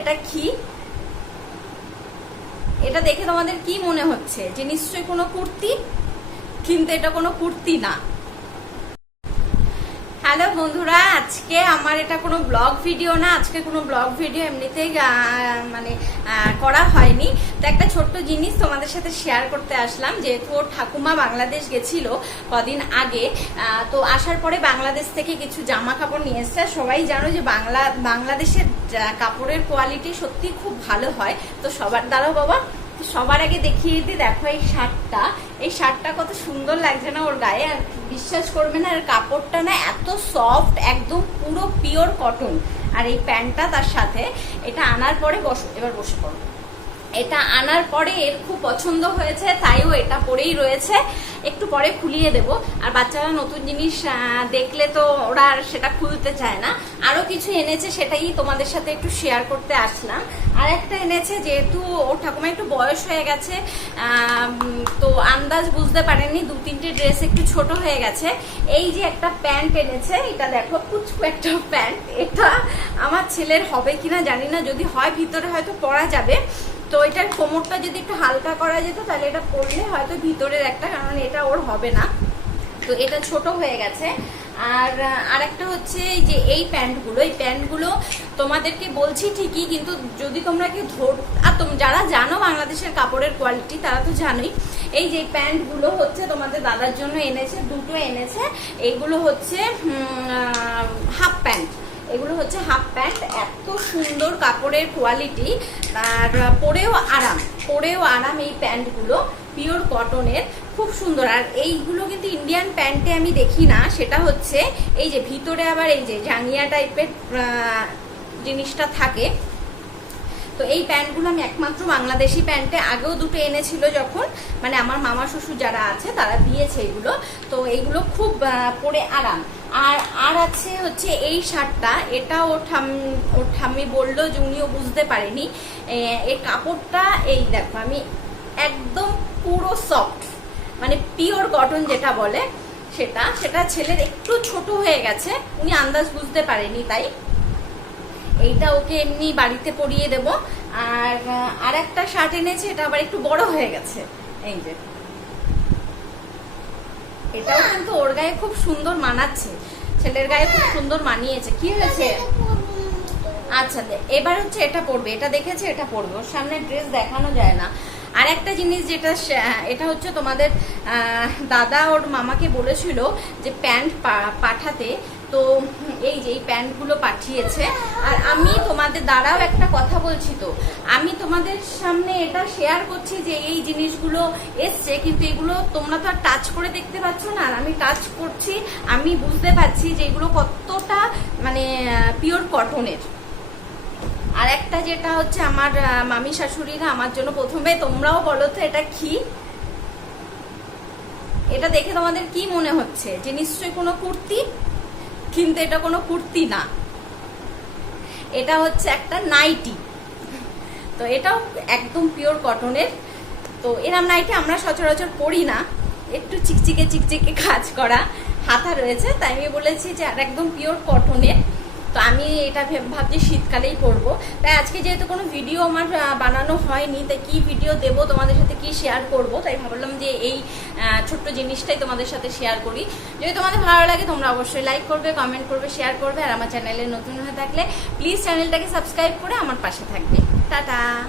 এটা কি? এটা দেখে তোমাদের কি মনে হচ্ছে? যে নিশ্চয়ই কোনো কুর্তি, কিন্তু এটা কোনো কুর্তি না। হ্যালো বন্ধুরা, আজকে আমার এটা কোনো ব্লগ ভিডিও না, আজকে কোনো ব্লগ ভিডিও এমনিতেই মানে করা হয়নি। তো একটা ছোট্ট জিনিস তোমাদের সাথে শেয়ার করতে আসলাম, যেহেতু ওর ঠাকুমা বাংলাদেশ গেছিল কদিন আগে তো আসার পরে বাংলাদেশ থেকে কিছু জামা কাপড় নিয়ে এসছে। সবাই জানো যে বাংলা, বাংলাদেশের কাপড়ের কোয়ালিটি সত্যি খুব ভালো হয়। তো সবার দ্বারাও বাবা, সবার আগে দেখিয়ে দিই, দেখো এই শার্টটা। এই শার্টটা কত সুন্দর লাগছে না ওর গায়ে, আর বিশ্বাস করবে না, আর কাপড়টা না এত সফট একদম পুরো পিওর কটন আর এই প্যান্টটা তার সাথে, এটা আনার পরে বসো, এবার বসে পড়ো। এটা আনার পরে এর খুব পছন্দ হয়েছে, তাইও এটা পরেই রয়েছে। একটু পরে খুলিয়ে দেব। আর বাচ্চারা নতুন জিনিস দেখলে তো ওরা আর সেটা খুলতে চায় না। আরও কিছু এনেছে, সেটাই তোমাদের সাথে একটু শেয়ার করতে আসলাম। আর একটা এনেছে, যেহেতু ওর ঠাকুমা একটু বয়স হয়ে গেছে তো আন্দাজ বুঝতে পারেনি, দু তিনটে ড্রেস একটু ছোট হয়ে গেছে। এই যে একটা প্যান্ট এনেছে, এটা দেখো কুচকু একটা প্যান্ট। এটা আমার ছেলের হবে কিনা জানি না, যদি হয় ভিতরে হয়তো পরা যাবে। তো এটার কোমরটা যদি একটু হালকা করা যেত, তাহলে এটা পরলে হয়তো ভিতরের একটা, কারণ এটা ওর হবে না। তো এটা ছোট হয়ে গেছে। আর আরেকটা হচ্ছে যে এই প্যান্টগুলো এই প্যান্টগুলো তোমাদেরকে বলছি ঠিকই, কিন্তু যদি তোমরা কি ধর, আর তোম, যারা জানো বাংলাদেশের কাপড়ের কোয়ালিটি, তারা তো জানোই, এই যে প্যান্টগুলো হচ্ছে তোমাদের দাদার জন্য এনেছে, দুটো এনেছে। এইগুলো হচ্ছে হাফ প্যান্ট। এগুলো হচ্ছে হাফ প্যান্ট এত সুন্দর কাপড়ের কোয়ালিটি আর পরেও আরাম পরেও আরাম এই প্যান্টগুলো পিওর কটনের খুব সুন্দর। আর এইগুলো কিন্তু ইন্ডিয়ান প্যান্টে আমি দেখি না, সেটা হচ্ছে এই যে ভিতরে আবার এই যে জাঙ্গিয়া টাইপের জিনিসটা থাকে। তো এই প্যান্টগুলো আমি একমাত্র বাংলাদেশি প্যান্টে আগেও দুটো এনেছিল যখন মানে আমার মামা শ্বশুর যারা আছে তারা দিয়েছে এগুলো। তো এইগুলো খুব পরে আরাম। আর আর আছে হচ্ছে এই শার্টটা। এটা ও ঠাম ওর ঠাম্মি বলল যে উনিও বুঝতে পারেনি। এর কাপড়টা এই দেখো, আমি একদম পুরো সফট মানে পিওর কটন যেটা বলে সেটা। সেটা ছেলের একটু ছোট হয়ে গেছে, উনি আন্দাজ বুঝতে পারেনি তাই। এইটা ওকে এমনি বাড়িতে পরিয়ে দেব। আর আর একটা শার্ট এনেছে, এটা আবার একটু বড় হয়ে গেছে। এই যে। এটাও কিন্তু ওর গায়ে খুব সুন্দর মানাচ্ছে। ছেলের গায়ে খুব সুন্দর মানিয়েছে। কি হয়েছে? আচ্ছা এবার হচ্ছে এটা পড়বে এটা দেখেছে, এটা পড়বে ওর সামনে ড্রেস দেখানো যায় না। আর একটা জিনিস যেটা এটা হচ্ছে তোমাদের দাদা ওর মামাকে বলেছিল যে প্যান্ট পাঠাতে। তো এই যে, এই প্যান্টগুলো পাঠিয়েছে। আর আমি তোমাদের দ্বারাও একটা কথা বলছি তো। আমি তোমাদের সামনে এটা শেয়ার করছি যে এই জিনিসগুলো এসছে, কিন্তু এগুলো তোমরা তো আর টাচ করে দেখতে পাচ্ছ না। আর আমি টাচ করছি, আমি বুঝতে পারছি যে এগুলো কতটা মানে পিওর কটনের আর একটা যেটা হচ্ছে আমার মামি শাশুড়িরা আমার জন্য প্রথমে, তোমরাও বলো তো এটা কি? এটা দেখে তোমাদের কি মনে হচ্ছে? যে নিশ্চয়ই কোনো কুর্তি, কিন্তু এটা কোনো কুর্তি না। এটা হচ্ছে একটা নাইটি। তো এটাও একদম পিওর কটনের তো এরম নাইটি আমরা সচরাচর পরি না। একটু চিকচিকে চিকচিকে কাজ করা হাতা রয়েছে, তাই আমি বলেছি যে আর একদম পিওর কটনের তো আমি এটা ভেব- ভাবছি শীতকালেই করব। তাই আজকে যেহেতু কোনো ভিডিও আমার বানানো হয়নি, তাই কি ভিডিও দেব, তোমাদের সাথে কি শেয়ার করব, তাই ভাবলাম যে এই ছোট্ট জিনিসটাই তোমাদের সাথে শেয়ার করি। যদি তোমাদের ভালো লাগে, তোমরা অবশ্যই লাইক করবে কমেন্ট করবে শেয়ার করবে, আর আমার চ্যানেলে নতুন হয়ে থাকলে প্লিজ চ্যানেলটাকে সাবস্ক্রাইব করে আমার পাশে থাকবে। টাটা!